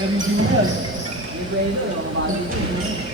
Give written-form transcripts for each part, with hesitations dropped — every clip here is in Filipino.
Review yun. Review yun. Mga bali yun.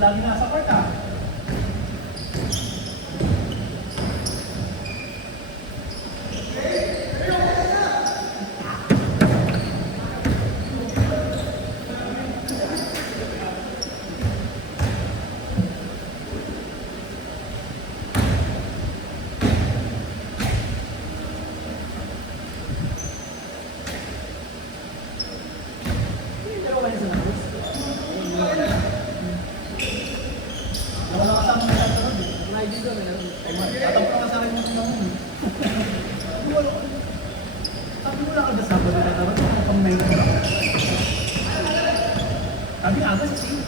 Lagi nasa court ah. Sabi nga, agad si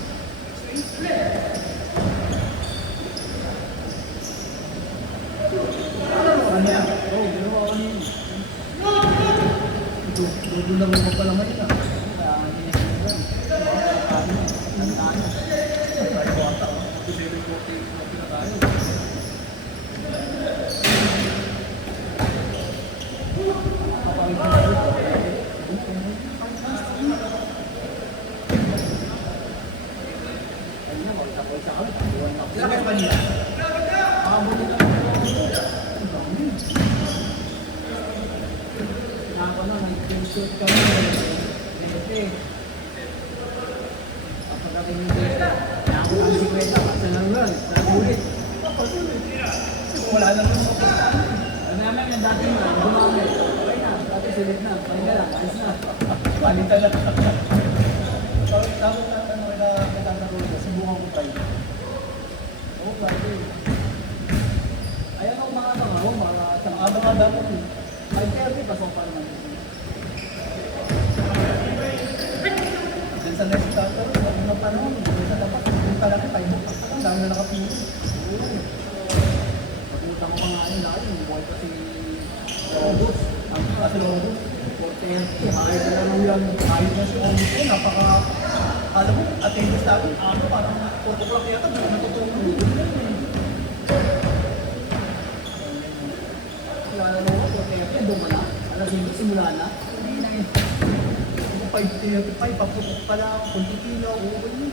wala na rin ako. Ano naman yung dati mo, gumamit. Okay na, dati sulit na. Okay na lang, ayos na. Palitan na. Tapos na nagkakaroon, subukan ko try. Oo, pwede. Ayan ako mga dapat. 5:30, pasok pa naman. Diyan sa next starter, sa panahon, sa dapat, yung talaga, 5 bucks. Ang dami na nakapili. Pagmutan ko pa nga yun, yung buhay ko si Robos. Ang kasi Robos, Kaya, kahit na lang yan, kahit na si Omi ko, alam mo, attendance natin, parang 4 o'clock yata, doon natutulog mo. Wala na ako, kaya doon ka na. Alas 5, simula na. Hindi na yun. 5:35, paputok ka lang, kunti kilaw, okay yun.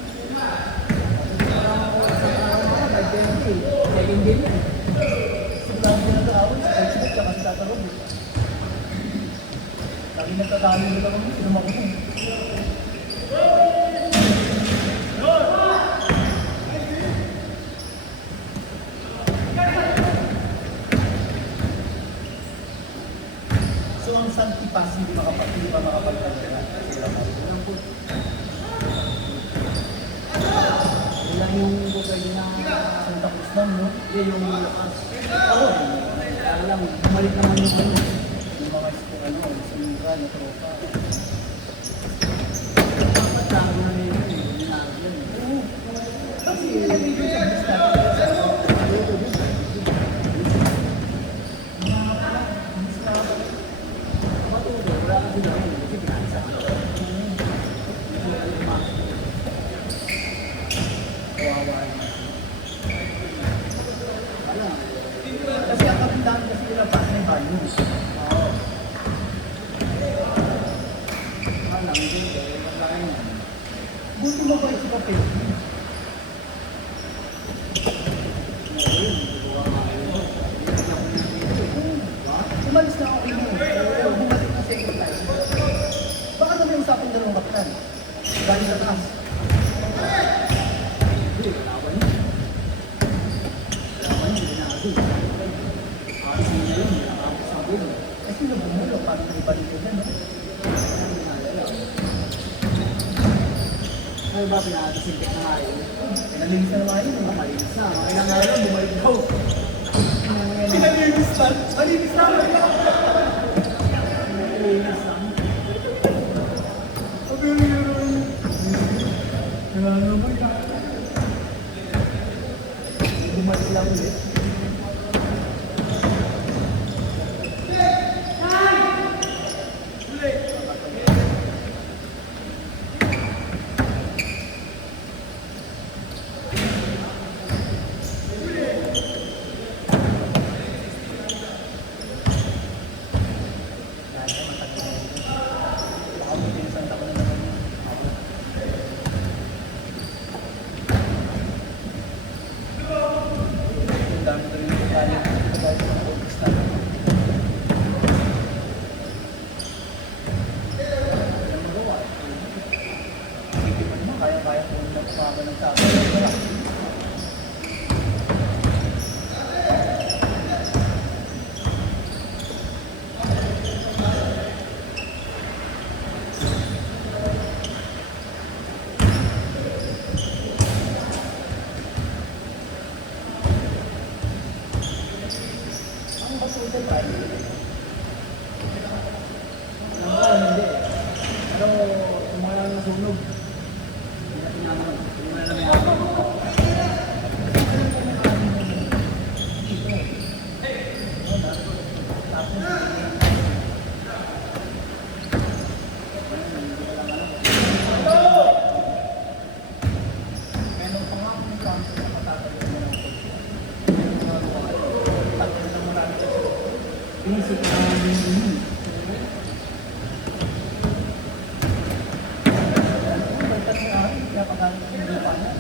Parang ako sa araw-araw, 5:30, second game na. Sigurado ko na sa awon, sa Texas, tsaka sa Tatarog. Lagi nagtatalo nila kami, sinumako mo. So ang Santipas hindi ba makapagtagyan? Wala yung bukay na Santa Cruz lang, no? Yung lakas. Oo, kaya lang, bumalik naman yung yung mga sinura na tropa. Dapat lang na yun, Oo. Kasi ilagay ko sa lista. Kasi ang kapitan kasi nila pa may values. Oo. Alam, hindi. Buti mo ba yung sa papel? Umalis na ako kayo. Bumalik na second time. Baka na may usapang dalawang kapitan. Galing sa taas. Hindi, kalaban yun. Kalaban yun, ginagawa. Kasi na yun, nakakasabi. Kasi nabumulo, parang ibalik yun na, no? Ano ba pinakasintik na kayo? Pinalinis na naman yun. Malinis na. Makailang araw, bumalik daw. Pinalinis na? Malinis na. Malinis na. Sabi yun. Kaya naman. Bumalik lang ulit. Kaya-kaya po na pumaga ng tao. Ang basuda pa hindi. Pero umaya ng sunog. Pinisip na namin kaya pagkakas yung lupa niya.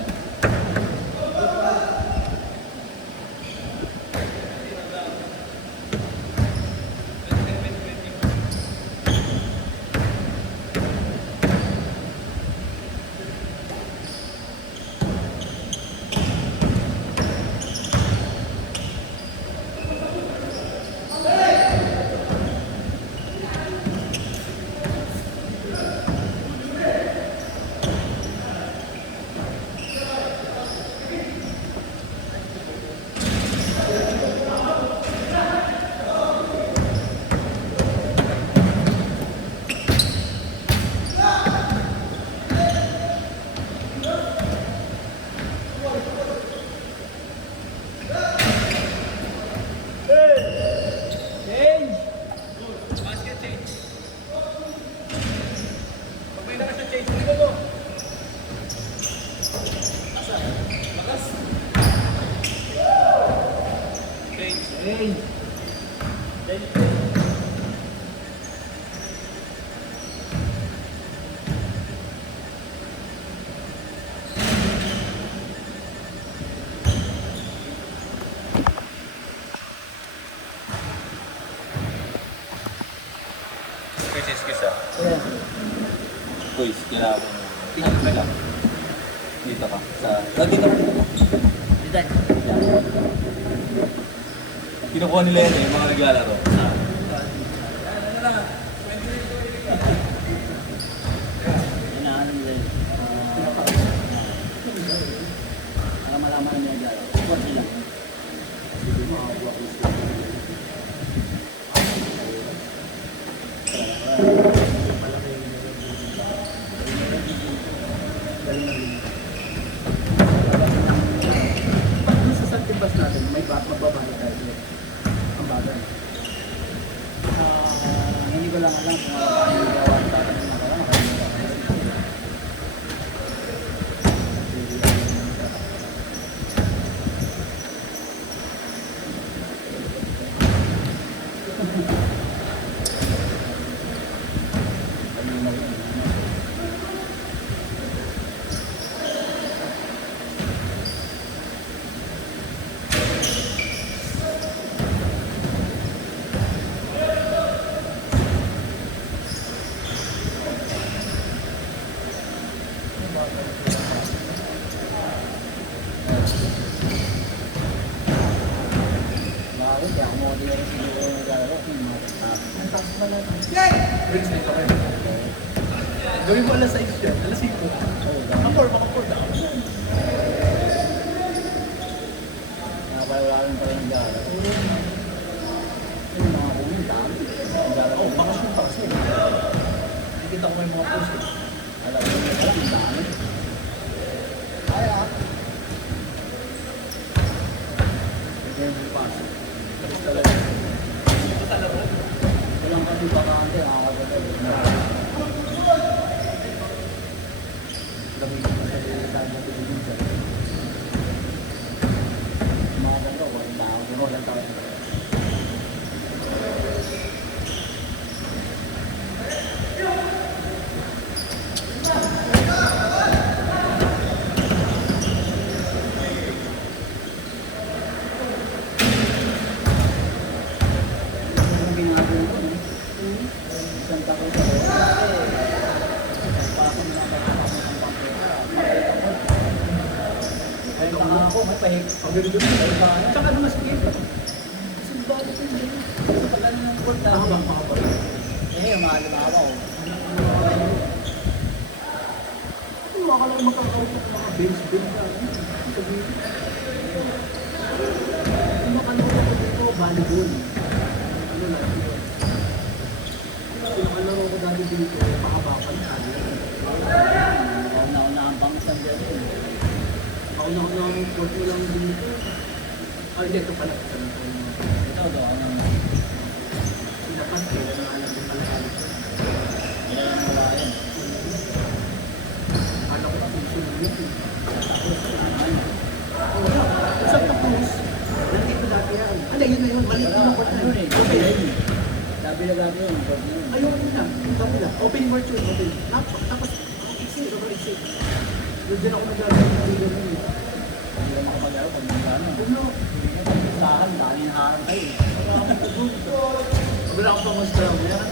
isa. Kaya, Boys, kailangan mo tingin ka lang. Dito ka. Dito ka. dito. Kinukuha nila yan yung mga naglalaro. Inaano nila yun. Para malaman nila dyan. Huwag sila. Sa Santimbas natin, may magbabalik tayo. Ang bagay. Hindi ko lang alam kung ano yung gawa natin ng mga kaya mo din yung siguro naglalaro. Ang taas pa lang. Brings dito kayo. Gawin mo alas 6 yan, alas 5. Maka-4 na ako. Nakapalawalan pa rin ang gala. Yung mga pumunta, ang gala. Oh, bakasyon pa kasi. Nakikita ko yung mga post. Alam mo, ang dami. Ay, ito yung pasok. Tapos talaga. Walang kasi bakante, nakakagod. Lamig ko sa saan natin yung dyan. Mga ganito, walang tao. Walang tao. Ano ginagawa ko, no? Isang tako sa ko. Parang nakakapag ng pangkita. Ay, tanga ako, may pahig. Ang ganito din. Tsaka ano masikip. Kasi bakit hindi? Sa pagkano ng court Tama ba? namin. Mga pa. Eh, mahal na ako. Ano ka lang makakausap ng mga bench na. Sabihin. Kung makanood ako dito, volleyball. Ano na? Pinakalaro ko dati dito, pakabakan. Nauna ang pangsan dyan yun. Ako na ang court mo lang dito. Ay, hindi. Ito pala. Ito, ito. Sinapas. Kaya na alam ko pala. Kaya lang wala yan. Ano ko kasi sunod. Tapos, ano? Isang tapos. Nandito dati yan. Ano, yun na yun. Maliit Wala, na court na ano yun. eh. Okay. Sabi na gabi yun. court na yun. Ayoko na. Sabi na. Open court yun. Open. Tapos, sobrang iksi. Doon din ako naglalaro ng video mo. Hindi ka makapag-aro kung ano. Ano? Saan, dahil naharang kayo. Wala akong pangusta lang yan.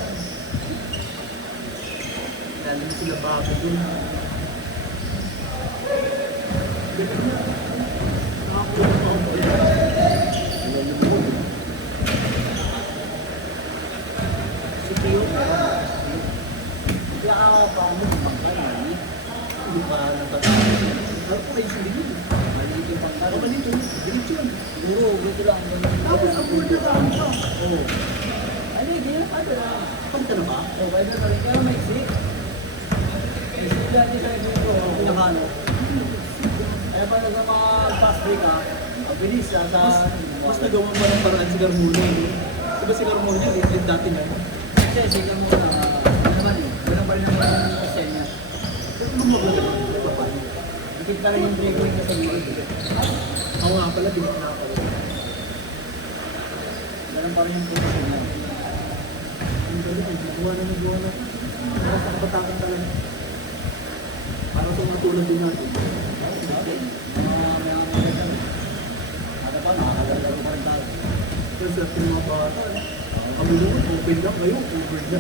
Lalim sila bago dun. Ganun na. Nakakuha pa ako. Si Tio. Kaya ako pa mo, pangkalan. Hindi pa natatapos. Ano po kayo sila yun? Maliit yung pangkalan. Ako dito. Diretso yun. Siguro, gusto lang. Tapos ang pumunta ka ako pa. Oo. Ano, hindi na pa lang. Punta na ba? Oh, kaya na rin. Kaya may isip. May isip dati sa ito. Pinakano. Kaya pa na sa mga fast break ha. Mabilis ha. Mas nagawa pa ng paraan si Carmona eh. Diba si Carmona, liit dati nga. Kasi sige mo na. Ano naman eh. Wala pa rin naman yung kasi niya. Pero lumabla ka naman. Diba pa rin? Dikit pa rin yung break kasi yun. Ako nga pala, binik na ako. Ganun pa rin yung position niya. Ang galing, nagawa na. Para sa kabatakan talaga. Para sa mga tulad din natin. Ada pa, nakakalaro pa rin tayo. Pero sa ating mga bata, kami naman, open lang kayo, over na.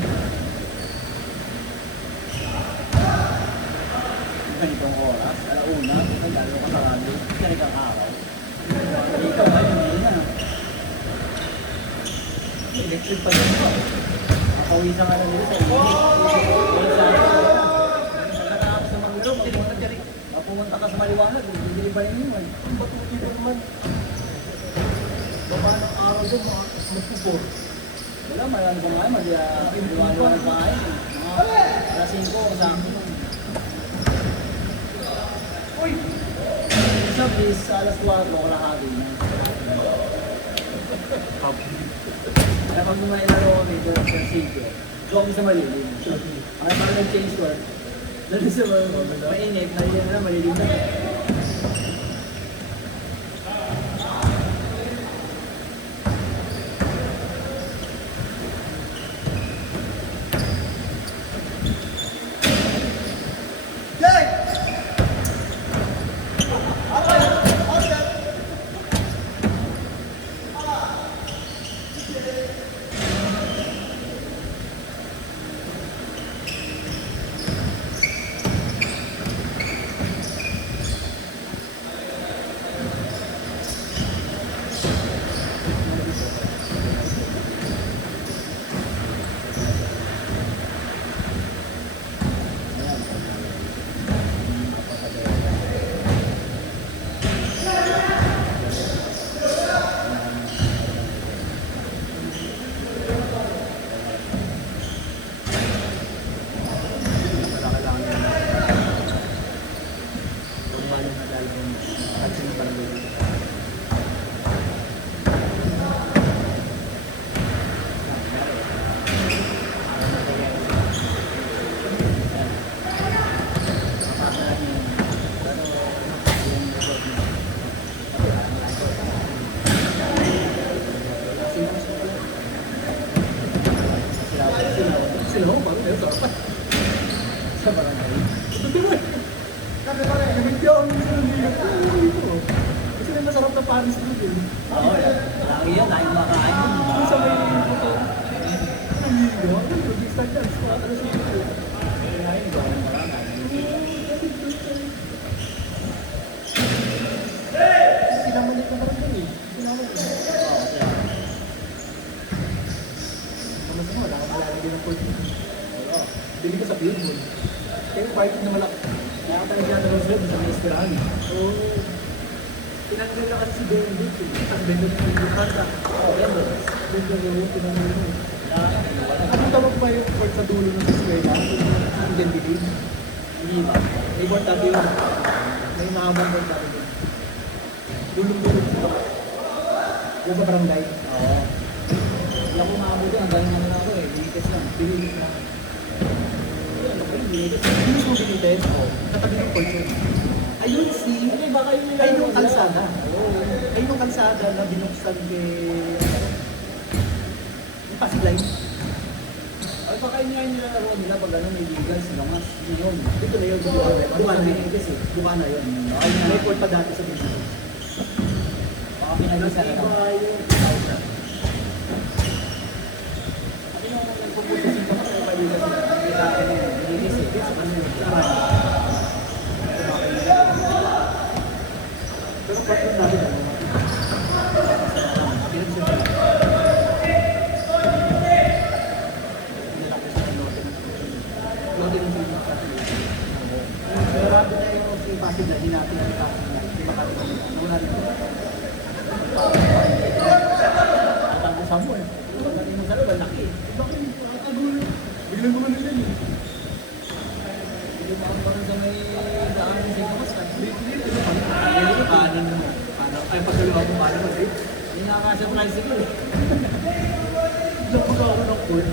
ganitong oras, alauna, nagdalo ka sa radyo, talagang araw. Ikaw ngayon, hindi na. Electric pa din ba? Makawisan ka na nila sa init. Kaya sa akin, pagkatapos na maglaro, pumunta ka sa maliwanag, hindi ba rin yun? Ang batuti ko naman. Baba ng araw doon, magpupor. Wala, marami ko nga, maliwanag pa nga yun. Mga alas 5, sa akin. Uy! Isa bis, alas 4, kalahati na. Kaya pag lumailaro kami doon sa sitio, doon kami sa malilim. Kaya parang nag-change court. Dali sa mainit, nalilim na, malilim na. Sila ako, parang meron sarapan. Sa barangay. Ito tuloy. Kasi parang nabigyan ako ng sila. Kasi may masarap na Paris food yun. Oo, lagi yan, lagi makain. Kung sa may ito, naligo, mag-start yan. Ano siya ito? Sinamalit na barangay eh. Sinamalit. Naman wala kang malalagay ng court. Bili ka sa billboard. Kaya yung parking na malaki. Kaya tayo siya na Roosevelt sa may Espirali. Oo. Tinanggal na kasi si Ben dito. Ang Ben dito yung kanta. Oo, yan doon. Ben dito tinanggal mo. Ano tawag ba yung court sa dulo ng eskwela? Ang Dendilig? Hindi ba? May board tabi yun. May mahamang court dati doon. Dulong-dulong dito. Yung sa barangay. Oo. Hindi ako maabot doon. Ang galing naman ako eh. Binitis lang. Binilis na. Ano ba yung binitis? Hindi mo binilis. Katabi ng court yun. Ayun si... Hindi, baka yung Ay, yung kalsada. Oo. Ay, yung kalsada na binuksan kay... Yung pass line. Ay, baka yun nga yung nilalaro nila pag ano may legal sila mas. Yun. Dito na yun. Buka na binitis eh. Buka na yun. Ay, May court pa dati sa Binilis. baka pinag-isa na lang. At yung nagpuputusin ko na kaya paligas sila. Kaya ano yun, binitis eh. Sa kanila naglaran. Pero ba't yung natin ano? Pinagsimula. Pinalaki sa lote ng lote ng sila. Sigurado na yung si Pasig na di natin ang Pasig na di makarating nila. Nawala rin ko. Atang ko sa mo eh. Pagdating mo sa loob, laki eh. Bakit? Nakakagulo. Biglang gulo nila yun. Hindi mo ako parang sa may daan ng Singkamas ka. Kanin mo. Ay, pagkalawa mo kanin mo. Hindi nakaka-surprise ko eh. Ilang pagkakaroon ng court.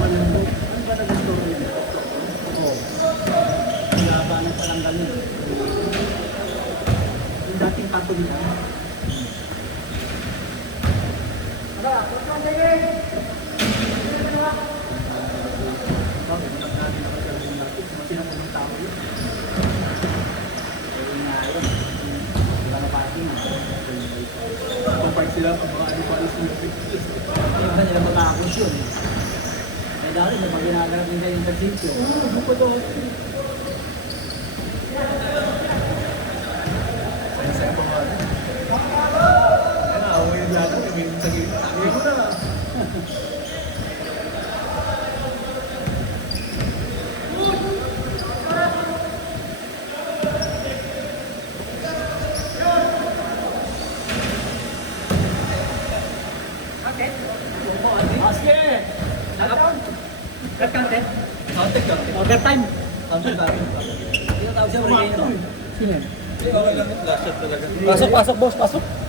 Malambot. Ano ba nag-store nila? Oo. Pinabanat pa lang kami. Yung dating Catholic. Sino po ng tao yun? sila pag mga ano pa alis nila. Yung kanila makakos yun. Kaya dahil na pag ginaganap nila yung tagsityo. Oo, ano pa daw? Sayang pa nga. Yan na, ako yung lahat. Tumingin sa gilid. Tumingin mo na. Basket! Nakapon! Cut-content? Counted ka. Overtime! Counted ka. Tinatawag siya Moreno. Sino yan? Okay lang yung flash shot talaga. Pasok, pasok, boss, pasok.